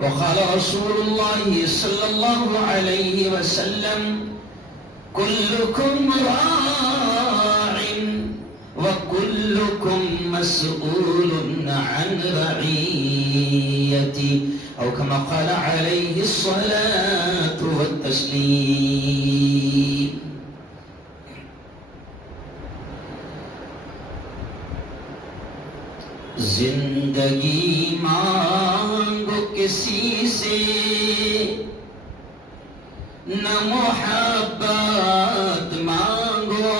وقال رسول الله صلى الله عليه وسلم كلكم راع وكلكم مسؤول عن رعيته أو كما قال عليه الصلاة والتسليم. زندگی مانگو کسی سے نہ محبت مانگو،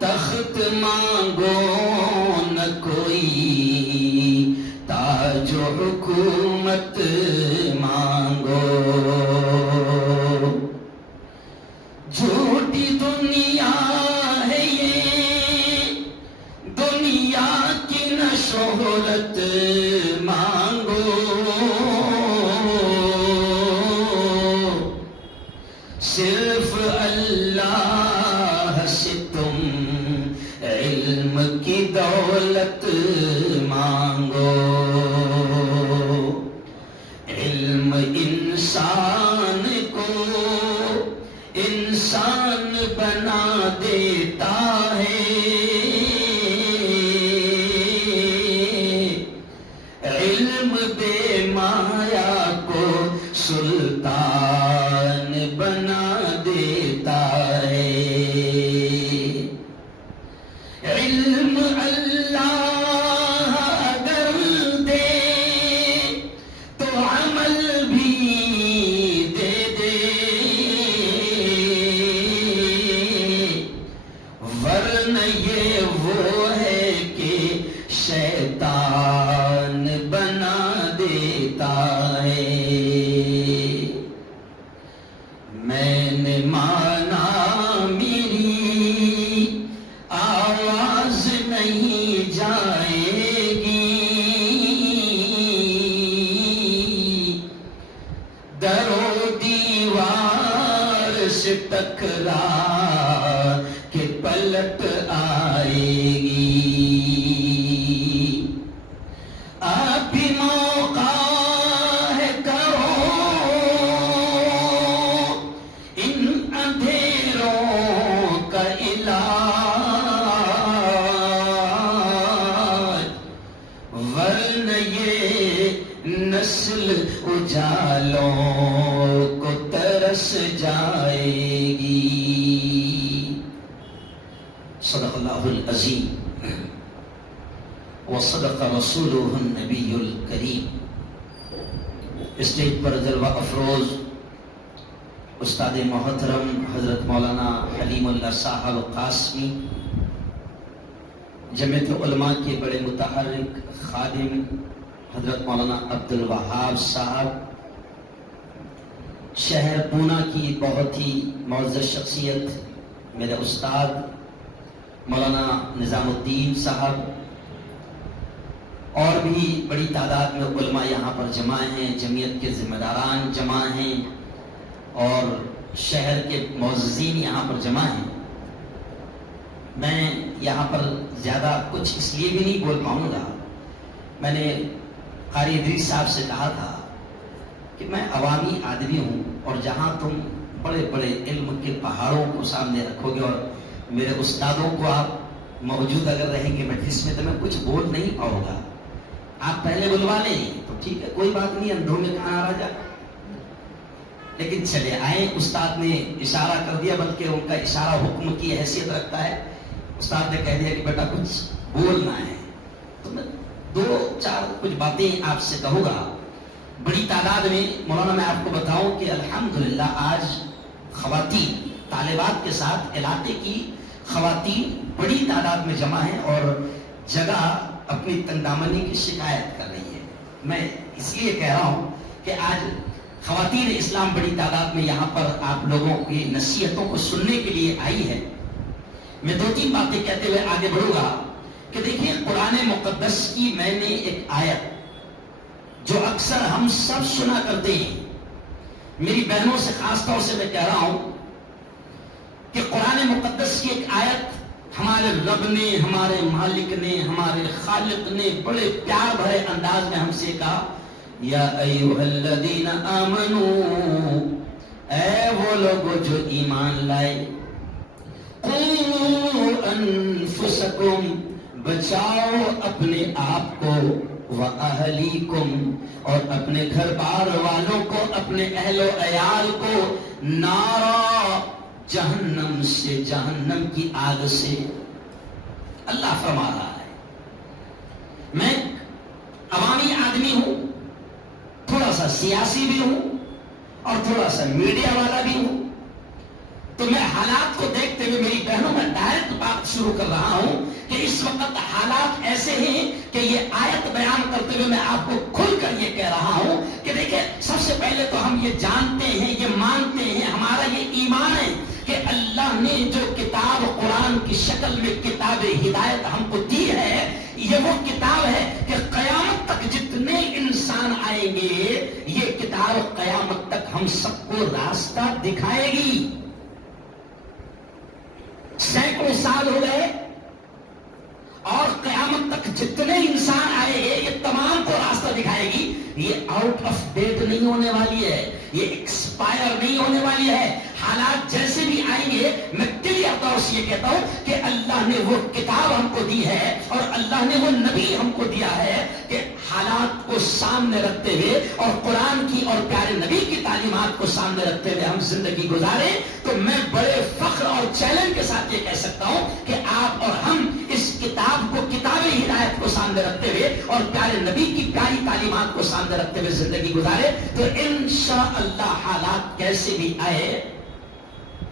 تخت مانگو نہ کوئی تاج و حکومت مانگو. جھوٹی دنیا ہے یہ، دنیا کی نہ شہرت مانگو، صرف اللہ سے تم علم کی دولت مانگو. علم انسان کو انسان بنا دیتا ہے، علم بے مایا کو سلطان بنا دیتا ہے. علم اللہ اگر دے تو عمل بھی دے دے، ورنہ یہ وہ ہے کہ شیطان بنا دیتا ہے. میں نے مانا میری آواز نہیں جائے گی، در و دیوار سے ٹکرا کہ پلٹ آئے گی. اب بھی موقع ہے کرو ان اندھیروں کا علاج، ورنہ یہ نسل اجالوں کو ترس جائے گی. صدق اللہ العظیم وصدق رسولہ النبی الکریم. اسٹیج پر جلوہ افروز استاد محترم حضرت مولانا حلیم اللہ صاحب قاسمی، جمعیت علماء کے بڑے متحرک خادم حضرت مولانا عبد الوہاب صاحب، شہر پونا کی بہت ہی معزز شخصیت میرے استاد مولانا نظام الدین صاحب، اور بھی بڑی تعداد میں علماء یہاں پر جمع ہیں، جمعیت کے ذمہ داران جمع ہیں، اور شہر کے معززین یہاں پر جمع ہیں. میں یہاں پر زیادہ کچھ اس لیے بھی نہیں بول پاؤں گا. میں نے قاری ادریس صاحب سے کہا تھا کہ میں عوامی آدمی ہوں، اور جہاں تم بڑے بڑے علم کے پہاڑوں کو سامنے رکھو گے اور میرے استادوں کو آپ موجود اگر رہیں گے مجلس میں تو میں کچھ بول نہیں پاؤں گا. آپ پہلے بلوا لیں تو ٹھیک ہے، کوئی بات نہیں، اندھوں میں کہاں آ جا. لیکن چلے آئے، استاد نے اشارہ کر دیا، بلکہ ان کا اشارہ حکم کی حیثیت رکھتا ہے. استاد نے کہہ دیا کہ بیٹا کچھ بولنا ہے، تو میں دو چار کچھ باتیں آپ سے کہوں گا. بڑی تعداد میں مولانا میں آپ کو بتاؤں کہ الحمدللہ آج خواتین طالبات کے ساتھ علاقے کی خواتین بڑی تعداد میں جمع ہیں اور جگہ اپنی تنگدامنی کی شکایت کر رہی ہے. میں اس لیے کہہ رہا ہوں کہ آج خواتین اسلام بڑی تعداد میں یہاں پر آپ لوگوں کی نصیحتوں کو سننے کے لیے آئی ہے. میں دو تین باتیں کہتے ہوئے آگے بڑھوں گا کہ دیکھیں قرآن مقدس کی میں نے ایک آیت جو اکثر ہم سب سنا کرتے ہیں، میری بہنوں سے خاص طور سے میں کہہ رہا ہوں کہ قرآن مقدس کی ایک آیت ہمارے رب نے، ہمارے مالک نے، ہمارے خالق نے بڑے پیار بھرے انداز میں ہم سے کہا یا ایھا الذین آمنو، اے وہ لوگ جو ایمان لائے، قوا انفسکم، بچاؤ اپنے آپ کو، واہلیکم، اور اپنے گھر بار والوں کو، اپنے اہل و عیال کو، نارا، جہنم سے، جہنم کی آگ سے۔ اللہ فرما رہا ہے میں عوامی آدمی ہوں، تھوڑا سا سیاسی بھی ہوں اور تھوڑا سا میڈیا والا بھی ہوں، تو میں حالات کو دیکھتے ہوئے میری بہنوں میں ڈائریکٹ بات شروع کر رہا ہوں کہ اس وقت حالات ایسے ہیں کہ یہ آیت بیان کرتے ہوئے میں آپ کو کھل کر یہ کہہ رہا ہوں کہ دیکھیں، سب سے پہلے تو ہم یہ جانتے ہیں، یہ مانتے ہیں، ہمارا یہ ایمان ہے کہ اللہ نے جو کتاب قرآن کی شکل میں کتاب ہدایت ہم کو دی ہے، یہ وہ کتاب ہے کہ قیامت تک جتنے انسان آئیں گے، یہ کتاب قیامت تک ہم سب کو راستہ دکھائے گی۔ سینکڑوں سال ہو گئے اور قیامت تک جتنے انسان آئے گے، یہ تمام کو راستہ دکھائے گی۔ یہ آؤٹ آف ڈیٹ نہیں ہونے والی ہے، یہ ایکسپائر نہیں ہونے والی ہے۔ حالات جیسے بھی آئیں گے، میں کلیئر طور سے یہ کہتا ہوں کہ اللہ نے وہ کتاب ہم کو دی ہے اور اللہ نے وہ نبی ہم کو دیا ہے کہ حالات کو سامنے رکھتے ہوئے اور قرآن کی اور پیارے نبی کی تعلیمات کو سامنے رکھتے ہوئے ہم زندگی گزاریں۔ تو میں بڑے فخر اور چیلنج کے ساتھ یہ کہہ سکتا ہوں کہ آپ اور ہم اس کتاب کو، کتاب ہدایت کو سامنے رکھتے ہوئے اور پیارے نبی کی پیاری تعلیمات کو سامنے رکھتے ہوئے زندگی گزارے تو انشاءاللہ حالات کیسے بھی آئے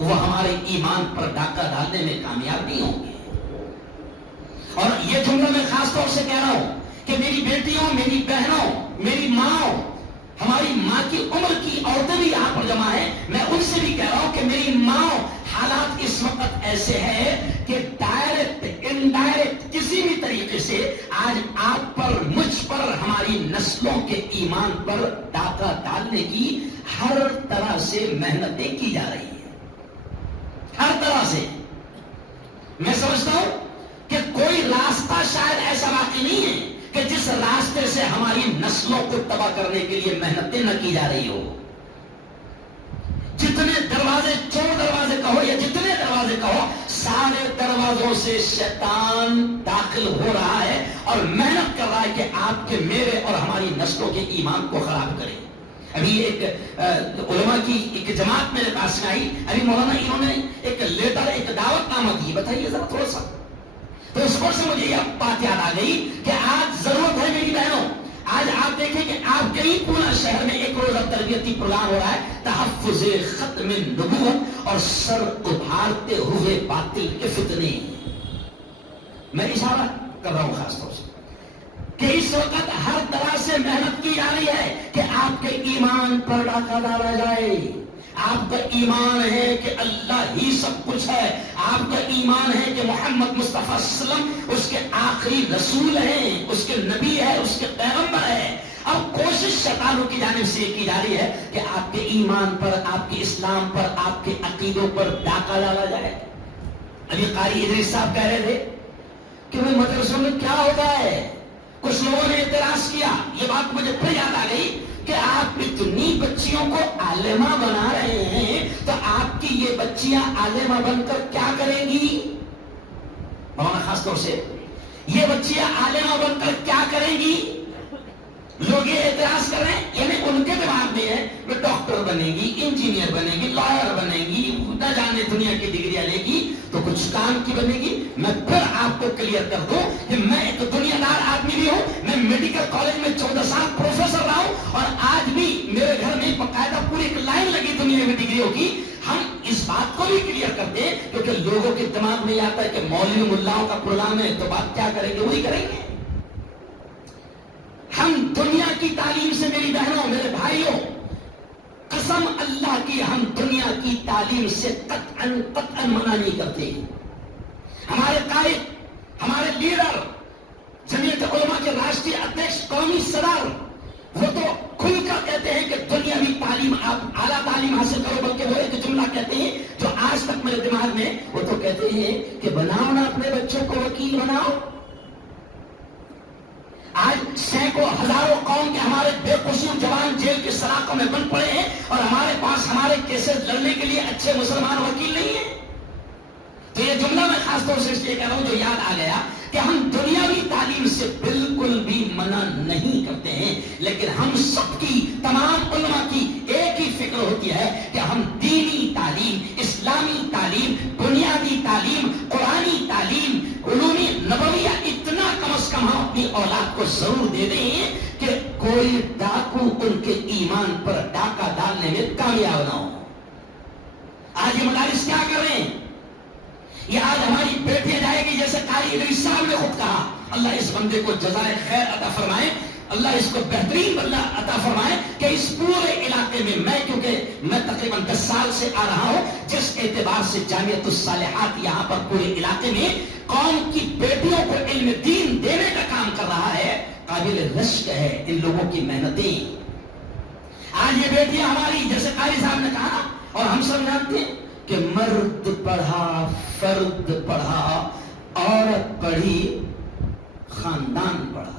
وہ ہمارے ایمان پر ڈاکہ ڈالنے میں کامیاب نہیں ہوں گے۔ اور یہ جملہ میں خاص طور سے کہہ رہا ہوں کہ میری بیٹیوں، میری بہنوں، میری ماں، ہماری ماں کی عمر کی عورتیں بھی یہاں پر جمع ہیں، میں ان سے بھی کہہ رہا ہوں کہ میری ماں، حالات اس وقت ایسے ہیں کہ ڈائریکٹ انڈائریکٹ کسی بھی طریقے سے آج آپ پر، مجھ پر، ہماری نسلوں کے ایمان پر ڈاکہ ڈالنے کی ہر طرح سے محنتیں کی جا رہی ہیں، ہر طرح سے۔ میں سمجھتا ہوں کہ کوئی راستہ شاید ایسا باقی نہیں ہے کہ جس راستے سے ہماری نسلوں کو تباہ کرنے کے لیے محنتیں نہ کی جا رہی ہو۔ جتنے دروازے، چور دروازے کہو یا جتنے دروازے کہو، سارے دروازوں سے شیطان داخل ہو رہا ہے اور محنت کر رہا ہے کہ آپ کے، میرے اور ہماری نسلوں کے ایمان کو خراب کرے۔ ابھی ایک علماء کی ایک جماعت میرے پاس میں آئی، ابھی مولانا انہوں نے ایک لیٹر، ایک دعوت نامہ دی، بتائیے ذرا تھوڑا سا، تو اس پر سے مجھے یہ بات یاد آ گئی کہ آج ضرورت ہے میری بہنوں، آج آپ دیکھیں کہ آپ کے ہی پورا شہر میں ایک روزہ تربیتی پروگرام ہو رہا ہے، تحفظ ختم نبوت اور سر ابھارتے ہوئے باطل کے فتنے۔ میں اشارہ کر رہا ہوں خاص طور سے کہ اس وقت ہر طرح سے محنت کی جا رہی ہے کہ آپ کے ایمان پر ڈاکہ ڈالا جائے۔ آپ کا ایمان ہے کہ اللہ ہی سب کچھ ہے، آپ کا ایمان ہے کہ محمد مصطفیٰ صلی اللہ علیہ وسلم اس کے آخری رسول ہیں، اس کے نبی ہے، اس کے پیغمبر ہے۔ اب کوشش شیطانوں کی جانب سے یہ کی جا رہی ہے کہ آپ کے ایمان پر، آپ کے اسلام پر، آپ کے عقیدوں پر ڈاکہ ڈالا جائے۔ ابھی قاری ادریس صاحب کہہ رہے تھے کہ وہ مدرسوں میں کیا ہوتا ہے، کچھ لوگوں نے اعتراض کیا، یہ بات مجھے پھر یاد آ گئی کہ آپ اتنی بچیوں کو عالمہ بنا رہے ہیں تو آپ کی یہ بچیاں عالمہ بن کر کیا کریں گی؟ مولانا خاص طور سے یہ بچیاں عالمہ بن کر کیا کریں گی؟ لوگ یہ اعتراض کر رہے ہیں، یعنی ان کے دماغ میں ہے وہ ڈاکٹر بنے گی، انجینئر بنے گی، لائر بنے گی، نہ جانے دنیا کی ڈگریاں لے گی تو کچھ کام کی بنے گی۔ میں پھر آپ کو کلیئر کر دوں کہ میں ایک دنیا دار آدمی بھی ہوں، میں میڈیکل کالج میں 14 سال پروفیسر رہا ہوں اور آج بھی میرے گھر میں باقاعدہ پوری ایک لائن لگی دنیا میں ڈگریوں کی۔ ہم اس بات کو بھی کلیئر کرتے ہیں کیونکہ لوگوں کے دماغ میں آتا ہے کہ مولوی ملاؤں کا پروگرام ہے تو بات کیا کریں گے، وہی کریں گے۔ ہم دنیا کی تعلیم سے، میری بہنوں، میرے بھائیوں، قسم اللہ کی، ہم دنیا کی تعلیم سے قطعاً منع نہیں کرتے۔ ہمارے قائد، ہمارے لیڈر، جمعیت علماء کے راشٹری ادھیکش، قومی صدر، وہ تو کھل کر کہتے ہیں کہ دنیاوی تعلیم، آپ اعلیٰ تعلیم حاصل کرو، بلکہ وہ ایک جملہ کہتے ہیں جو آج تک میرے دماغ میں وہ تو کہتے ہیں کہ بناؤ نا اپنے بچوں کو وکیل بناؤ. آج سینکڑوں ہزاروں قوم کے ہمارے بے قصور جوان جیل کے سلاخوں میں بند پڑے ہیں اور ہمارے پاس ہمارے کیسز لڑنے کے لیے اچھے مسلمان وکیل نہیں ہیں. تو یہ جملہ میں خاص طور سے اس لیے کہہ رہا ہوں جو یاد آ گیا کہ ہم دنیاوی تعلیم سے بالکل بھی منع نہیں کرتے ہیں، لیکن ہم سب کی، تمام علماء کی ایک ہی فکر ہوتی ہے کہ ہم دینی تعلیم، اسلامی تعلیم، بنیادی تعلیم، قرآنی تعلیم، علوم نبویہ اتنا کم از کم ہم اپنی اولاد کو ضرور دے دیں کہ کوئی ڈاکو ان کے ایمان پر ڈاکہ ڈالنے میں کامیاب نہ ہو. آج یہ مدارس کیا کر رہے ہیں؟ یہ آج ہماری بیٹیاں جائے گی، جیسے قاری ادریس صاحب نے خود کہا، اللہ اس بندے کو جزائے خیر عطا فرمائے، اللہ اس کو بہترین بدلہ عطا فرمائے کہ اس پورے علاقے میں کیونکہ میں تقریباً 10 سال سے آ رہا ہوں، جس اعتبار سے جامعۃ الصالحات یہاں پر پورے علاقے میں قوم کی بیٹیوں کو علم دین دینے کا کام کر رہا ہے، قابل رشک ہے ان لوگوں کی محنتیں. آج یہ بیٹیاں ہماری، جیسے قاری صاحب نے کہا اور ہم سب جانتے ہیں کہ مرد پڑھا، فرد پڑھا، عورت پڑھی، خاندان پڑھا.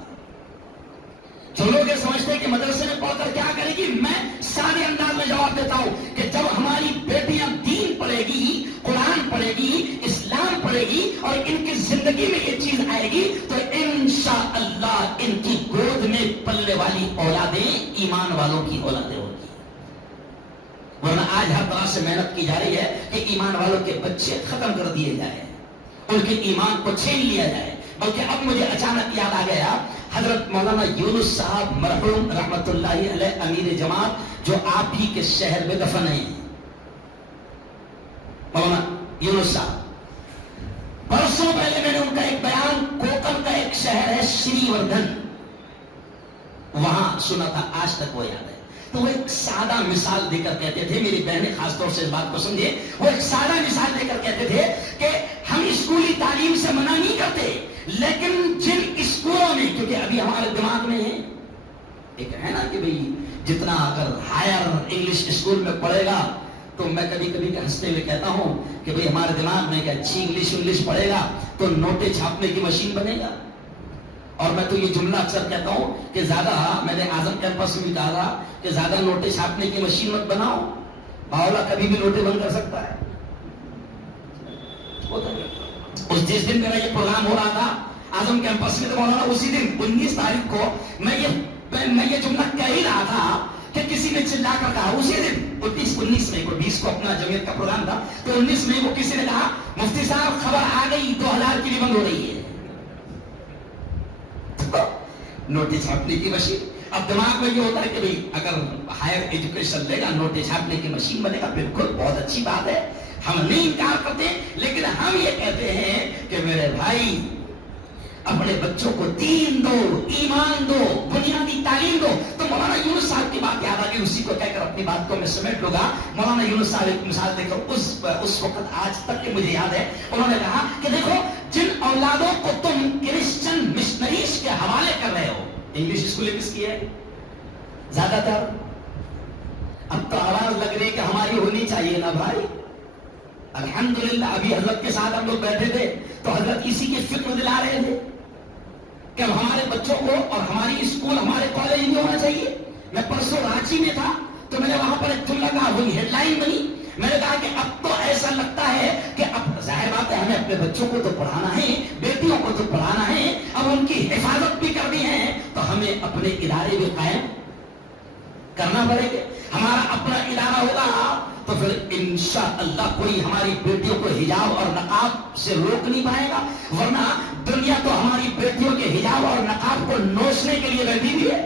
جو لوگ یہ سمجھتے ہیں کہ مدرسے میں پڑھ کر کیا کرے گی، میں سادے انداز میں جواب دیتا ہوں کہ جب ہماری بیٹیاں دین پڑھے گی، قرآن پڑھے گی، اسلام پڑھے گی اور ان کی زندگی میں یہ چیز آئے گی تو انشاءاللہ ان کی گود میں پلنے والی اولادیں ایمان والوں کی اولادیں ہوگی. ورنہ آج ہر طرح سے محنت کی جا رہی ہے کہ ایمان والوں کے بچے ختم کر دیے جائیں، ان کے ایمان کو چھین لیا جائے. بلکہ اب مجھے اچانک یاد آ گیا حضرت مولانا یونس صاحب مرحوم رحمت اللہ علیہ امیر جماعت جو آپ ہی کے شہر میں دفن ہیں. مولانا یونس صاحب، برسوں پہلے میں نے ان کا ایک بیان، کوکن کا ایک شہر ہے شری وردھن، وہاں سنا تھا، آج تک وہ یاد ہے. تو وہ ایک سادہ مثال دے کر کہتے تھے، میری بہنیں خاص طور سے اس بات کو سمجھے، وہ ایک سادہ مثال دے کر کہتے تھے کہ ہم اسکولی تعلیم سے منع نہیں کرتے، لیکن جن اسکولوں میں، کیونکہ ابھی ہمارے دماغ میں ہے ایک ہے نا کہ بھئی جتنا اگر ہائر انگلش اسکول میں پڑھے گا تو میں کبھی کبھی ہنستے ہوئے کہتا ہوں کہ بھئی ہمارے دماغ میں کہ اچھی انگلش پڑھے گا تو نوٹیں چھاپنے کی مشین بنے گا. اور میں تو یہ جملہ اکثر کہتا ہوں کہ زیادہ، میں نے اعظم کیمپس میں بھی کہا تھا کہ زیادہ نوٹیں چھاپنے کی مشین مت بناؤ، باولا کبھی بھی نوٹیں بند کر سکتا ہے. جس دن میرا یہ پروگرام ہو رہا تھا اعظم کیمپس میں تو مولانا اسی دن 19 تاریخ کو میں یہ جملہ کہہ ہی رہا تھا کہ کسی نے چلا کر کہا اسی دن 19 میں، 20 کو اپنا جمعیت کا پروگرام تھا تو 19 میں وہ کسی نے کہا مفتی صاحب خبر آ گئی 2000 کی بھی بند ہو رہی ہے نوٹیں چھاپنے کی مشین. اب دماغ میں یہ ہوتا ہے کہ بھئی اگر ہائر ایجوکیشن لے گا نوٹیں چھاپنے کی مشین بنے گا، بالکل بہت اچھی بات ہے، ہم نہیں انکار کرتے، لیکن ہم یہ کہتے ہیں کہ میرے بھائی اپنے بچوں کو دین دو، ایمان دو، بنیادی تعلیم دو. تو مولانا یونس صاحب کی بات یاد آ گئی، اسی کو کہہ کر اپنی بات کو میں سمیٹ لوں گا. مولانا یونس صاحب ایک مثال دے کر اس وقت آج تک کہ مجھے یاد ہے، انہوں نے کہا کہ دیکھو جن اولادوں کو تم کرسچن مشنریز کے حوالے کر رہے ہو، انگلش اسکول کس کی ہے زیادہ تر؟ اب تو آواز لگ رہی کہ ہماری ہونی چاہیے نا بھائی. الحمدللہ ابھی حضرت کے ساتھ ہم لوگ بیٹھے تھے تو حضرت اسی کی فکر دلا رہے تھے کہ ہمارے بچوں کو اور ہماری اسکول، ہمارے کالج نہیں ہونا چاہیے. میں پرسوں رانچی میں تھا تو میں نے وہاں پر ایک جملہ کہا، وہی ہیڈ لائن بنی. میں نے کہا کہ اب تو ایسا لگتا ہے کہ اب ظاہر بات ہے ہمیں اپنے بچوں کو تو پڑھانا ہے، بیٹیوں کو تو پڑھانا ہے، اب ان کی حفاظت بھی کرنی ہے تو ہمیں اپنے ادارے بھی قائم کرنا پڑے گا. ہمارا اپنا ادارہ ہوگا تو پھر انشاءاللہ کوئی ہماری بیٹیوں کو حجاب اور نقاب سے روک نہیں پائے گا. ورنہ دنیا تو ہماری بیٹیوں کے حجاب اور نقاب کو نوچنے کے لیے بیٹھی ہوئی ہے.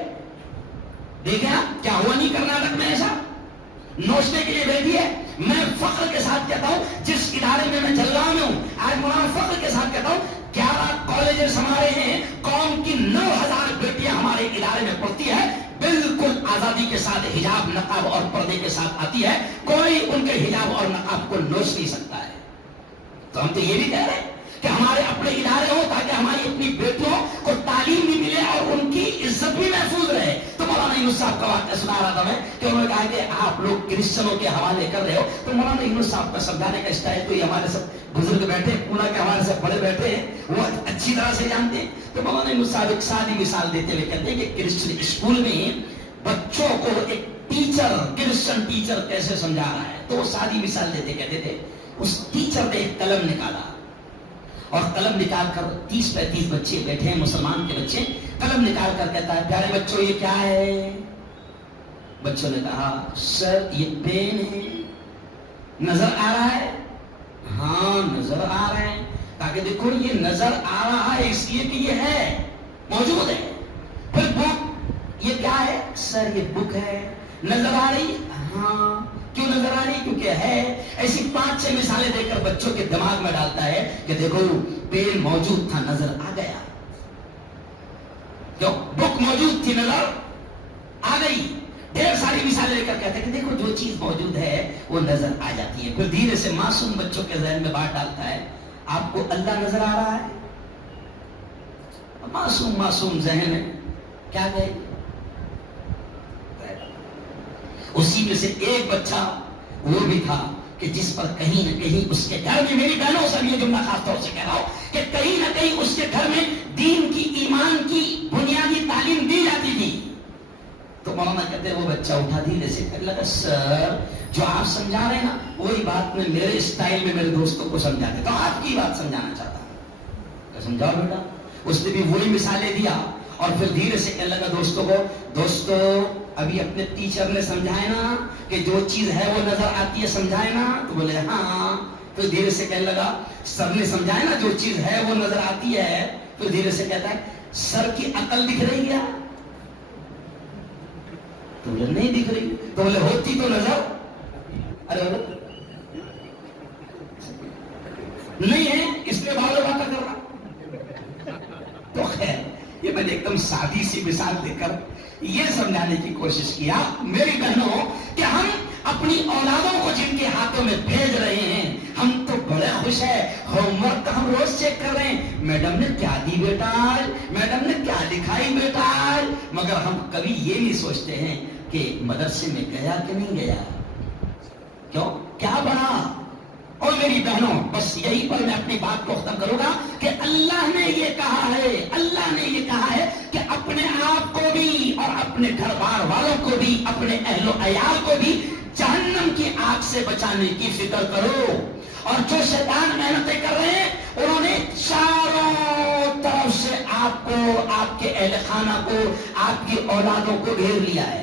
دیکھیں آپ کیا ہوا نہیں کرناٹک میں ایسا نوچنے کے لیے بیٹھی ہے. میں فخر کے ساتھ کہتا ہوں جس ادارے میں میں جلگاؤں میں ہوں، آج مولانا فخر کے ساتھ کہتا ہوں 11 کالجز ہمارے ہیں، قوم کی 9000 بیٹیاں ہمارے ادارے میں پڑھتی ہے، بالکل آزادی کے ساتھ حجاب، نقاب اور پردے کے ساتھ آتی ہے، کوئی ان کے حجاب اور نقاب کو نوچ نہیں سکتا ہے. تو ہم تو یہ بھی کہہ رہے ہیں کہ ہمارے اپنے ادارے ہوں تاکہ ہماری اپنی بیٹیوں کو تعلیم بھی ملے اور ان کی عزت بھی محفوظ رہے. تو مولانا یونس صاحب کا واقعہ سنا رہا تھا میں کہ انہوں نے کہا کہ آپ لوگ کرسچنوں کے حوالے کر رہے ہو، تو مولانا یونس صاحب کا سمجھانے کا اسٹائل تو یہ ہمارے سب بزرگ بیٹھے پورا کے ہمارے سب بڑے بیٹھے ہیں، وہ اچھی طرح سے جانتے ہیں. تو مولانا یونس صاحب ایک سادی مثال دیتے ہوئے کہتے ہیں کہ کرسچن اسکول میں بچوں کو ایک ٹیچر، کرسچن ٹیچر کیسے سمجھا رہا ہے، تو وہ سادی مثال دیتے کہتے تھے اس ٹیچر نے ایک قلم نکالا اور قلم نکال کر 30-35 بچے بیٹھے ہیں مسلمان کے بچے، قلم نکال کر کہتا ہے پیارے بچوں یہ کیا ہے؟ بچوں نے کہا سر یہ پین ہے. نظر آ رہا ہے؟ ہاں نظر آ رہا ہے. تاکہ دیکھو یہ نظر آ رہا ہے اس لیے کہ یہ ہے، موجود ہے. پھر بک یہ کیا ہے؟ سر یہ بک ہے. نظر آ رہی؟ ہاں. کیوں نظر آ رہی؟ کیونکہ ہے. ایسی 5-6 مثالیں دے کر بچوں کے دماغ میں ڈالتا ہے کہ دیکھو پین موجود تھا نظر آ گیا. کیوں؟ بک موجود تھی نظر آ گئی. ڈھیر ساری مثالیں لے کر کہتے ہیں کہ دیکھو جو چیز موجود ہے وہ نظر آ جاتی ہے. پھر دھیرے سے معصوم بچوں کے ذہن میں بات ڈالتا ہے آپ کو اللہ نظر آ رہا ہے؟ معصوم ذہن ہے کیا گئے. اسی میں سے ایک بچہ وہ بھی تھا کہ جس پر کہیں نہ کہیں اس کے گھر میں، میری بہنوں سے یہ جملہ خاص طور سے کہہ رہا ہوں کہ کہیں نہ کہیں اس کے گھر میں دین کی، ایمان کی بنیادی تعلیم دی جاتی تھی. تو مولانا کہتے ہیں وہ بچہ اٹھا دھیرے سے کہنے لگا سر جو آپ سمجھا رہے ہیں نا وہی بات میں میرے اسٹائل میں میرے دوستوں کو سمجھاتے تو آپ کی بات سمجھانا چاہتا ہوں. سمجھاؤ بیٹا. اس نے بھی وہی مثالیں دیا اور پھر دھیرے سے کہنے لگا دوستوں کو، دوستو ابھی اپنے ٹیچر نے سمجھائے نا کہ جو چیز ہے وہ نظر آتی ہے، سمجھائے نا؟ تو بولے ہاں. پھر دھیرے سے کہنے لگا سر نے سمجھایا نا جو چیز ہے وہ نظر آتی ہے. پھر دھیرے سے کہتا ہے سر کی عقل دکھ رہی ہے؟ تو بولے نہیں دکھ رہی. تو بولے ہوتی تو نظر ارے نہیں ہے اس لیے بھاؤ باتیں کر رہا. تو خیر یہ میں نے ایک دم سادی سی مثال دے کر یہ سمجھانے کی کوشش کیا میری بہنوں کہ ہم اپنی اولادوں کو جن کے ہاتھوں میں بھیج رہے ہیں ہم تو بڑے خوش ہیں. ہوم ورک ہم روز چیک کر رہے ہیں، میڈم نے کیا دی بیٹا آج، میڈم نے کیا دکھائی بیٹا آج. مگر ہم کبھی یہ نہیں سوچتے ہیں کہ مدرسے میں گیا کہ نہیں گیا، کیوں کیا بنا. اور میری بہنوں بس یہی پر میں اپنی بات کو ختم کروں گا کہ اللہ نے یہ کہا ہے، اللہ نے یہ کہا ہے کہ اپنے آپ کو بھی اور اپنے گھر بار والوں کو بھی، اپنے اہل و عیال کو بھی جہنم کی آگ سے بچانے کی فکر کرو. اور جو شیطان محنتیں کر رہے ہیں انہوں نے چاروں طرف سے آپ کو، آپ کے اہل خانہ کو، آپ کی اولادوں کو گھیر لیا ہے.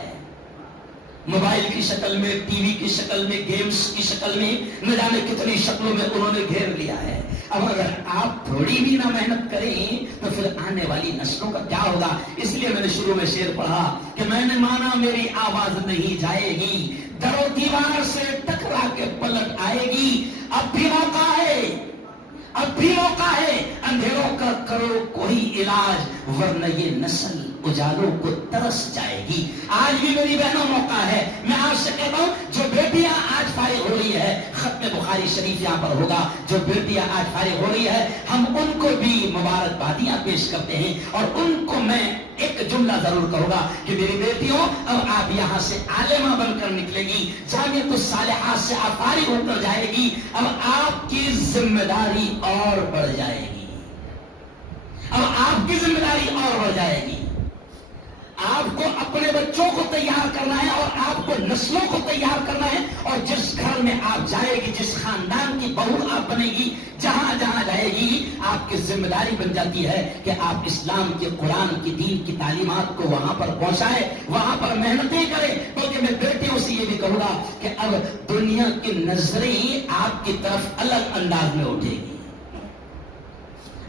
موبائل کی شکل میں، ٹی وی کی شکل میں، گیمز کی شکل میں، نہ جانے کتنی شکلوں میں انہوں نے گھیر لیا ہے. اب اگر آپ تھوڑی بھی نہ محنت کریں تو پھر آنے والی نسلوں کا کیا ہوگا. اس لیے میں نے شروع میں شعر پڑھا کہ میں نے مانا میری آواز نہیں جائے گی، در و دیوار سے ٹکرا کے پلٹ آئے گی. اب بھی موقع ہے، اب بھی موقع ہے، اندھیروں کا کرو کوئی علاج ورنہ یہ نسل اجالوں کو ترس جائے گی. آج بھی میری بہنوں موقع ہے. میں آپ سے کہتا ہوں جو بیٹیاں آج فارغ ہو رہی ہے، ختم بخاری شریف یہاں پر ہوگا، جو بیٹیاں آج فارغ ہو رہی ہے ہم ان کو بھی مبارکبادیاں پیش کرتے ہیں اور ان کو میں ایک جملہ ضرور کہوں گا کہ میری بیٹیوں اب آپ یہاں سے عالمہ بن کر نکلے گی، جامعۃ الصالحات سے آپ فارغ ہو کر جائے گی. اب آپ کی ذمہ داری اور بڑھ جائے گی، اب آپ کی ذمہ داری اور بڑھ جائے گی. آپ کو اپنے بچوں کو تیار کرنا ہے اور آپ کو نسلوں کو تیار کرنا ہے. اور جس گھر میں آپ جائے گی، جس خاندان کی بہو آپ بنے گی، جہاں جہاں جائے گی آپ کی ذمہ داری بن جاتی ہے کہ آپ اسلام کے، قرآن کی، دین کی تعلیمات کو وہاں پر پہنچائے، وہاں پر محنتیں کریں. بلکہ میں بیٹیوں سے یہ بھی کہوں گا کہ اب دنیا کی نظریں آپ کی طرف الگ انداز میں اٹھے گی،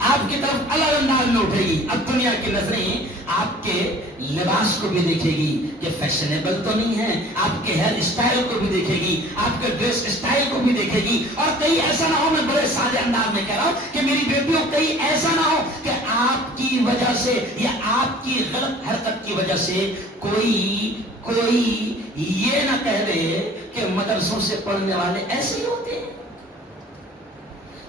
آپ کی طرف الگ انداز میں اٹھے گی. اب دنیا کی نظریں آپ کے لباس کو بھی دیکھے گی کہ فیشنیبل تو نہیں ہے، آپ کے ہیئر اسٹائل کو بھی دیکھے گی، آپ کے ڈریس اسٹائل کو بھی دیکھے گی. اور کہیں ایسا نہ ہو، میں بڑے سادے انداز میں کہہ رہا ہوں کہ میری بیٹیوں کہیں ایسا نہ ہو کہ آپ کی وجہ سے یا آپ کی غلط حرکت کی وجہ سے کوئی یہ نہ کہہ دے کہ مدرسوں سے پڑھنے والے ایسے ہی ہوتے ہیں.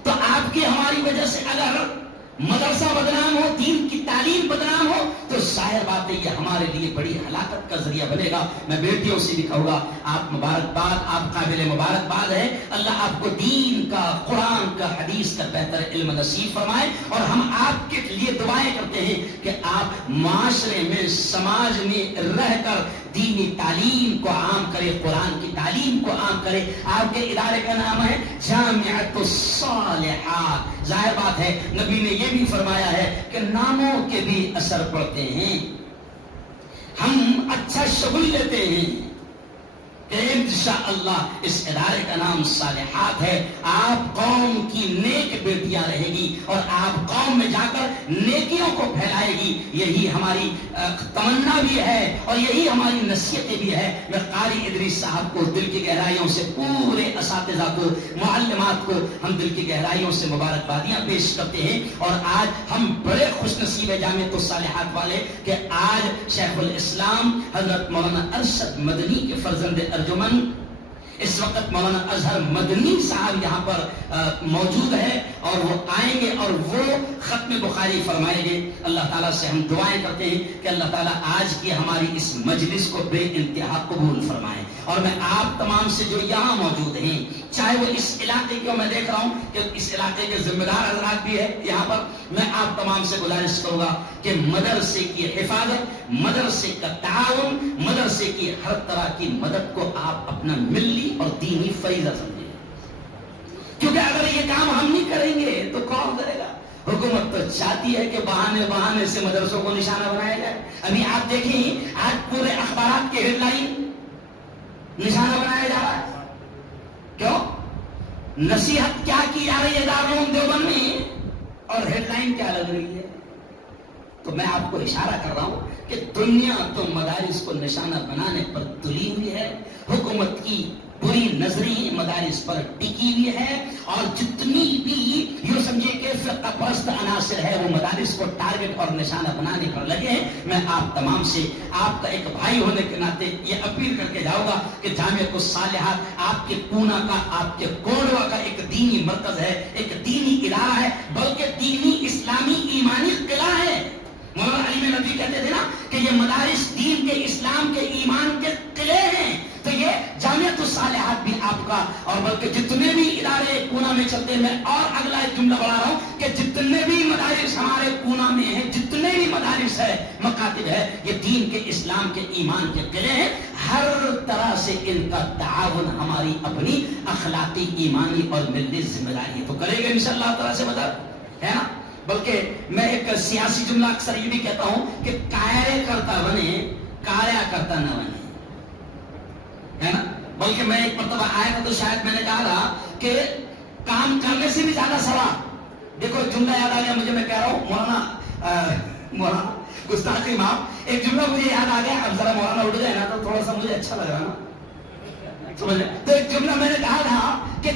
تو آپ کی ہماری وجہ سے اگر مدرسہ بدنام ہو، دین کی تعلیم بدنام ہو، تو شاید ظاہر بات ہے یہ ہمارے لیے بڑی ہلاکت کا ذریعہ بنے گا. میں بیٹیوں سے بھی کہوں گا آپ مبارکباد, آپ قابل مبارکباد ہے. اللہ آپ کو دین کا, قرآن کا, حدیث کا بہتر علم نصیب فرمائے. اور ہم آپ کے لیے دعائیں کرتے ہیں کہ آپ معاشرے میں, سماج میں رہ کر دینی تعلیم کو عام کرے, قرآن کی تعلیم کو عام کرے. آپ کے ادارے کا نام ہے جامعۃ الصالحات. ظاہر بات ہے نبی نے یہ بھی فرمایا ہے کہ ناموں کے بھی اثر پڑتے ہیں. ہم اچھا شغل لیتے ہیں کہ انشاءاللہ اس ادارے کا نام صالحات ہے. آپ قوم کی نیک بیٹیاں رہے گی اور آپ قوم میں جا کر نیکیوں کو پھیلائے گی. یہی ہماری تمنا بھی ہے اور یہی ہماری نصیحتیں بھی ہے. میں قاری ادریس صاحب کو دل کی گہرائیوں سے, پورے اساتذہ کو, معلمات کو ہم دل کی گہرائیوں سے مبارکبادیاں پیش کرتے ہیں. اور آج ہم بڑے خوش نصیب ہے جامعۃ الصالحات والے کہ آج شیخ الاسلام حضرت مولانا ارشد مدنی کے فرزند ارجمن اس وقت مولانا اظہر مدنی صاحب یہاں پر موجود ہے اور وہ آئیں گے اور وہ ختم بخاری فرمائیں گے. اللہ تعالیٰ سے ہم دعائیں کرتے ہیں کہ اللہ تعالیٰ آج کی ہماری اس مجلس کو بے انتہا قبول فرمائے. اور میں آپ تمام سے جو یہاں موجود ہیں, چاہے وہ اس علاقے کو, میں دیکھ رہا ہوں کہ اس علاقے کے ذمہ دار حضرات بھی ہے یہاں پر, میں آپ تمام سے گزارش کروں گا کہ مدرسے کی حفاظت, مدرسے کا تعاون, مدرسے کی ہر طرح کی مدد کو آپ اپنا ملی اور دینی فریضہ سمجھیں. کیونکہ اگر یہ کام ہم نہیں کریں گے تو کون کرے گا؟ حکومت تو چاہتی ہے کہ بہانے بہانے سے مدرسوں کو نشانہ بنایا جائے. ابھی آپ دیکھیں آج پورے اخبارات کے ہیڈ لائن نشانہ بنایا جا رہا ہے. کیوں؟ نصیحت کیا کی جا رہی ہے دارالعلوم دیوبند میں اور ہیڈ لائن کیا لگ رہی ہے. تو میں آپ کو اشارہ کر رہا ہوں کہ دنیا تو مدارس کو نشانہ بنانے پر تلی ہوئی ہے. حکومت کی بری نظری مدارس پر ٹکی ہوئی ہے اور جتنی بھی یوں سمجھے کہ فرقہ پرست عناصر ہے وہ مدارس کو ٹارگٹ اور نشانہ بنانے پر لگے ہیں. میں آپ تمام سے آپ کا ایک بھائی ہونے کے ناطے یہ اپیل کر کے جاؤں گا کہ جامعۃ الصالحات آپ کے پونا کا, آپ کے کوڑوا کا ایک دینی مرکز ہے, ایک دینی ادارہ ہے, بلکہ دینی اسلامی ایمانی قلعہ ہے. مولانا علی میں نبی کہتے تھے نا کہ یہ مدارس دین کے, اسلام کے, ایمان کے قلعے ہیں. تو یہ جامعۃ الصالحات بھی آپ کا, اور بلکہ جتنے بھی ادارے پونا میں چلتے ہیں, میں اور اگلا ایک جملہ بڑھا رہا ہوں کہ جتنے بھی مدارس ہمارے پونا میں ہیں, جتنے بھی مدارس ہے, مکاتب ہے, یہ دین کے, اسلام کے, ایمان کے قلعے ہیں. ہر طرح سے ان کا تعاون ہماری اپنی اخلاقی, ایمانی اور ملی ذمہ داری ہے. تو کرے گا انشاءاللہ تعالیٰ سے مدد ہے نا. بلکہ میں ایک سیاسی جملہ اکثر یہ بھی کہتا ہوں کہ کائرے کرتا بنے, کاریا کرتا نہ بنے, ہے نا. بلکہ میں ایک مرتبہ آیا تھا تو شاید میں نے کہا تھا کہ کام کرنے سے بھی زیادہ ثواب. دیکھو جملہ یاد آ گیا مجھے, میں کہہ رہا ہوں مولانا گستاخی معاف, ایک جملہ مجھے یاد آ گیا. اب ذرا مولانا اٹھ گئے نا تو تھوڑا سا مجھے اچھا لگ رہا نا, سمجھ لیں. تو ایک جملہ میں نے کہا تھا کہ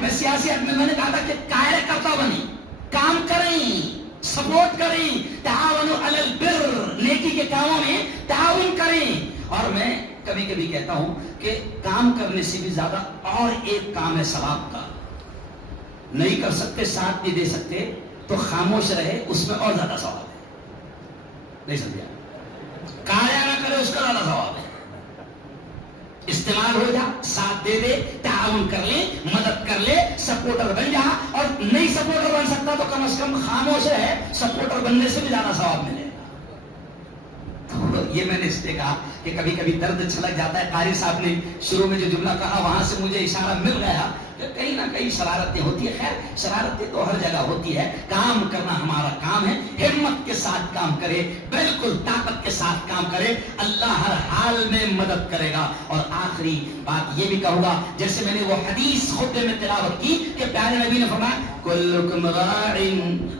میں سیاسی میں نے کہا تھا کہ کائرے کرتا بنے, کام کریں, سپورٹ کریں, تعاون علی البر, نیکی کے کاموں میں تعاون کریں. اور میں کبھی کبھی کہتا ہوں کہ کام کرنے سے بھی زیادہ اور ایک کام ہے ثواب کا. نہیں کر سکتے, ساتھ نہیں دے سکتے تو خاموش رہے, اس میں اور زیادہ ثواب ہے. نہیں سمجھا؟ کاریا نہ کرے اس کا زیادہ ثواب ہے. استعمال ہو جا, ساتھ دے دے, تعاون کر لے, مدد کر لے, سپورٹر بن جا. اور نہیں سپورٹر بن سکتا تو کم از کم خاموش ہے, سپورٹر بننے سے بھی زیادہ ثواب ملے. یہ میں نے اس لیے کہا کہ کبھی کبھی درد چھلک جاتا ہے. قاری صاحب نے شروع میں جو جملہ کہا وہاں سے مجھے اشارہ مل گیا کہ کہیں نہ کہیں شرارتیں ہوتی ہے. خیر شرارتیں تو ہر جگہ ہوتی ہے, کام کرنا ہمارا کام ہے. ہمت کے ساتھ کام کرے, بالکل طاقت کے ساتھ کام کرے, اللہ ہر حال میں مدد کرے گا. اور آخری بات یہ بھی کہوں گا, جیسے میں نے وہ حدیث خطبے میں تلاوت کی کہ پیارے نبی نے فرمایا کلکم راع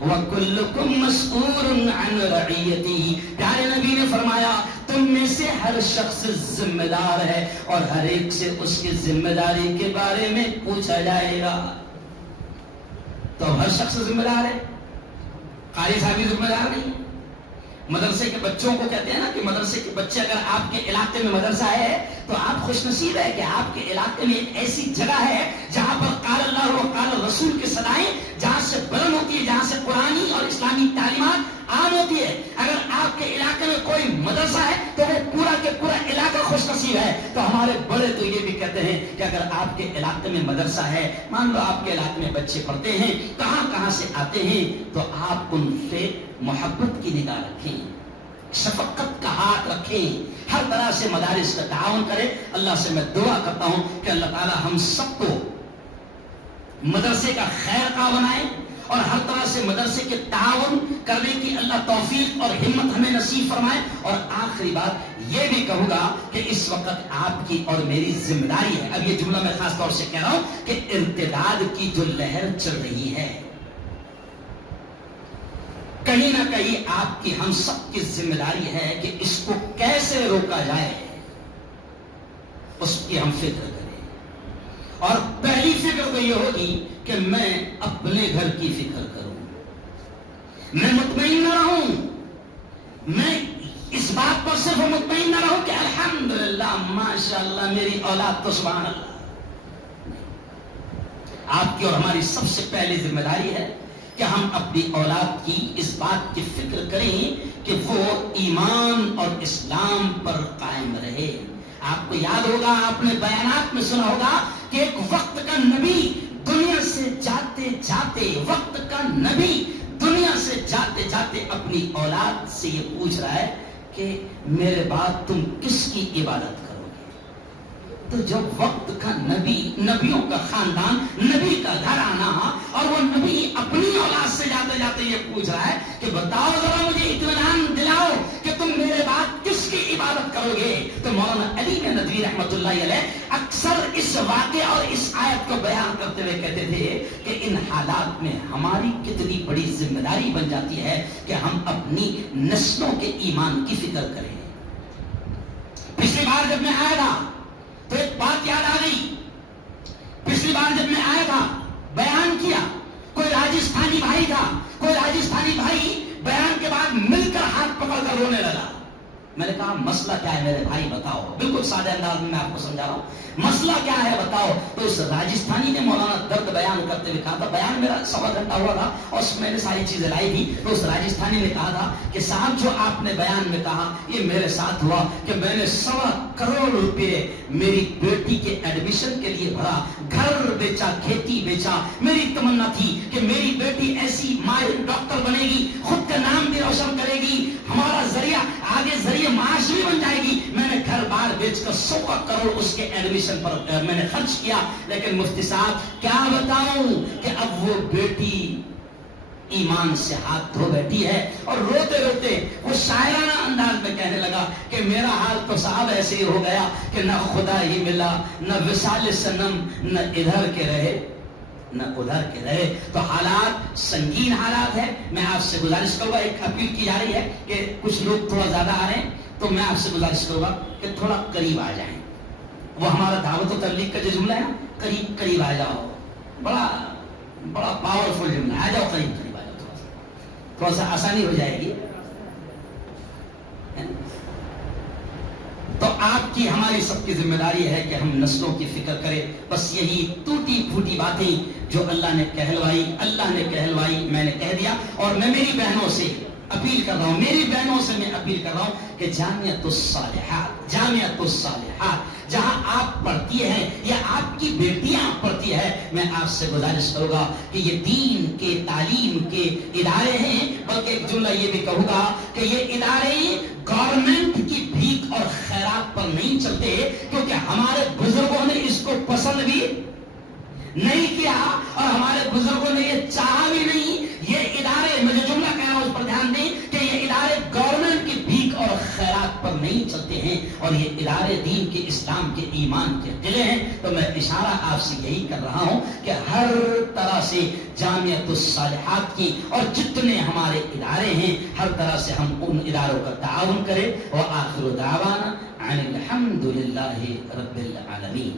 وکلکم مسئول عن رعیتہ. پیارے نبی نے فرمایا تم میں سے ہر شخص ذمہ دار ہے اور ہر ایک سے اس کی ذمہ داری کے بارے میں پوچھا جائے گا. تو ہر شخص ذمہ دار ہے, قاری صاحب بھی ذمہ دار نہیں. مدرسے کے بچوں کو کہتے ہیں نا کہ مدرسے کے بچے, اگر آپ کے علاقے میں مدرسہ ہے تو آپ خوش نصیب ہے کہ آپ کے علاقے میں ایک ایسی جگہ ہے جہاں پر قال اللہ و قال رسول کی صدائیں جہاں سے بلند ہوتی ہے, جہاں سے قرآنی اور اسلامی تعلیمات عام ہوتی ہے. اگر آپ کے علاقے میں کوئی ہمارے بڑے تو یہ بھی کہتے ہیں کہ اگر آپ کے علاقے میں مدرسہ ہے، مان لو آپ کے علاقے میں بچے پڑھتے ہیں، کہاں کہاں سے آتے ہیں، تو آپ ان سے محبت کی نگاہ رکھیں، شفقت کا ہاتھ رکھیں، ہر طرح سے مدارس کا تعاون کریں۔ اللہ سے میں دعا کرتا ہوں کہ اللہ تعالی ہم سب کو مدرسے کا خیر خواہ بنائے اور ہر طرح سے مدرسے کے تعاون کرنے کی اللہ توفیق اور ہمت ہمیں نصیب فرمائے۔ اور آخری بات یہ بھی کہوں گا کہ اس وقت آپ کی اور میری ذمہ داری ہے، اب یہ جملہ میں خاص طور سے کہہ رہا ہوں کہ ارتداد کی جو لہر چل رہی ہے، کہیں نہ کہیں آپ کی ہم سب کی ذمہ داری ہے کہ اس کو کیسے روکا جائے، اس کی ہم فکر کریں۔ اور پہلی فکر تو یہ ہوگی کہ میں اپنے گھر کی فکر کروں، میں مطمئن نہ رہوں، میں اس بات پر صرف مطمئن نہ رہوں کہ الحمدللہ ماشاءاللہ میری اولاد تو سبحان اللہ۔ آپ کی اور ہماری سب سے پہلی ذمہ داری ہے کہ ہم اپنی اولاد کی اس بات کی فکر کریں کہ وہ ایمان اور اسلام پر قائم رہے۔ آپ کو یاد ہوگا، آپ نے بیانات میں سنا ہوگا کہ ایک وقت کا نبی دنیا سے جاتے جاتے، وقت کا نبی دنیا سے جاتے جاتے اپنی اولاد سے یہ پوچھ رہا ہے کہ میرے بعد تم کس کی عبادت کرو گے؟ تو جب وقت کا نبی، نبیوں کا خاندان، نبی کا گھر آنا، اور وہ نبی اپنی اولاد سے جاتے جاتے یہ پوچھ رہا ہے کہ بتاؤ ذرا مجھے اطمینان دلاؤ کہ تم میرے بعد کس کی عبادت کرو گے، تو مولانا علی ندوی رحمۃ اللہ علیہ اکثر اس واقعے اور اس آیت کو بیان کرتے ہوئے کہتے تھے کہ ان حالات میں ہماری کتنی بڑی ذمہ داری بن جاتی ہے کہ ہم اپنی نسلوں کے ایمان کی فکر کریں۔ پچھلی بار جب میں آیا تھا تو ایک بات یاد آ گئی، پچھلی بار جب میں آیا تھا بیان کیا، کوئی راجستھانی بھائی تھا، کوئی راجستھانی بھائی بیان کے بعد مل کر ہاتھ پکڑ کر رونے لگا۔ میں نے کہا مسئلہ کیا ہے میرے بھائی بتاؤ، بالکل سادہ انداز میں آپ کو سمجھا رہا ہوں، مسئلہ کیا ہے بتاؤ۔ تو اس راجستھانی نے مولانا درد بیان کرتے ہوئے کہا تھا، بیان میرا 1.25 گھنٹہ ہوا تھا اور اس میں نے ساری چیزیں لائی تھی، تو اس راجستھانی نے کہا تھا کہ صاحب جو آپ نے بیان میں کہا یہ میرے ساتھ ہوا کہ میں نے 1.25 کروڑ روپے میری بیٹی کے ایڈمیشن کے لیے بھرا، گھر بیچا، کھیتی بیچا، میری تمنا تھی کہ میری بیٹی ایسی ماہر ڈاکٹر بنے گی، خود کا نام بھی روشن کرے گی، ہمارا ذریعہ آگے ذریعہ معاش بھی بن جائے گی۔ میں نے گھر بار بیچ کر 1.25 کروڑ اس کے ایڈمیشن پر میں نے خرچ کیا، لیکن مفتی صاحب کیا بتاؤں کہ اب وہ بیٹی ایمان سے ہاتھ دھو بیٹھی ہے، اور روتے روتے وہ شاعرانہ انداز میں کہنے لگا کہ میرا حال تو صاحب ایسے ہی ہو گیا کہ نہ خدا ہی ملا، نہ وصال صنم، نہ ادھر کے رہے نہ ادھر کے رہے۔ تو حالات سنگین حالات ہے۔ میں آپ سے گزارش کروں گا، ایک اپیل کی جا رہی ہے کہ کچھ لوگ تھوڑا زیادہ آ رہے ہیں، تو میں آپ سے گزارش کروں گا کہ تھوڑا قریب آ جائیں۔ وہ ہمارا دعوت و تبلیغ کا جو جملہ ہے نا، قریب قریب آ جاؤ، بڑا بڑا پاورفل جملہ، آ جاؤ قریب قریب آ جاؤ، تھوڑا سا آسانی ہو جائے گی۔ تو آپ کی ہماری سب کی ذمہ داری ہے کہ ہم نسلوں کی فکر کریں۔ بس یہی ٹوٹی پھوٹی باتیں جو اللہ نے کہلوائی، میں نے کہہ دیا، اور میں میری بہنوں سے اپیل کر رہا ہوں، میری بہنوں سے میں اپیل کر رہا ہوں کہ جامعۃ الصالحات جہاں آپ پڑھتی ہیں یا آپ کی بیٹیاں پڑھتی ہے، میں آپ سے گزارش کروں گا کہ یہ دین کے تعلیم کے ادارے ہیں، بلکہ ایک جملہ یہ بھی کہوں گا کہ یہ ادارے گورنمنٹ کی بھیک اور خیرات پر نہیں چلتے، کیونکہ ہمارے بزرگوں نے اس کو پسند بھی نہیں کیا اور ہمارے بزرگوں نے یہ چاہا بھی نہیں۔ یہ ادارے، میں جو جملہ کہہ رہا ہوں اس پر دھیان دیں کہ یہ ادارے گورنمنٹ کی بھیک اور خیرات پر نہیں چلتے ہیں، اور یہ ادارے دین کے، اسلام کے، ایمان کے قلعے ہیں۔ تو میں اشارہ آپ سے یہی کر رہا ہوں کہ ہر طرح سے جامعۃ الصالحات کی اور جتنے ہمارے ادارے ہیں، ہر طرح سے ہم ان اداروں کا تعاون کریں۔ وآخر دعوانا ان الحمد للہ رب العالمین۔